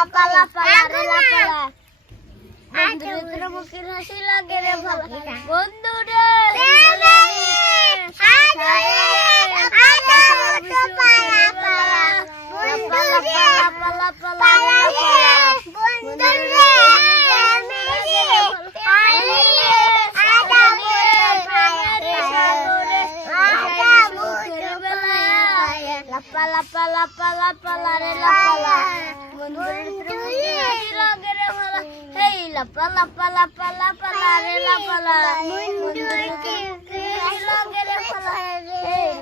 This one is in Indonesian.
লাপা লাপা রে লাপা লা বন্ধু তোর মুখের হাসি লাগে রে ভালা বন্ধু রে লাপা লাপা লাপা লাপা লা রে লাপা Mundo, mundo, el agua quiere. Hey, la pala pala pal, pala pal, la pal, la pal, la. Mundo, mundo, el agua quiere hablar. Hey,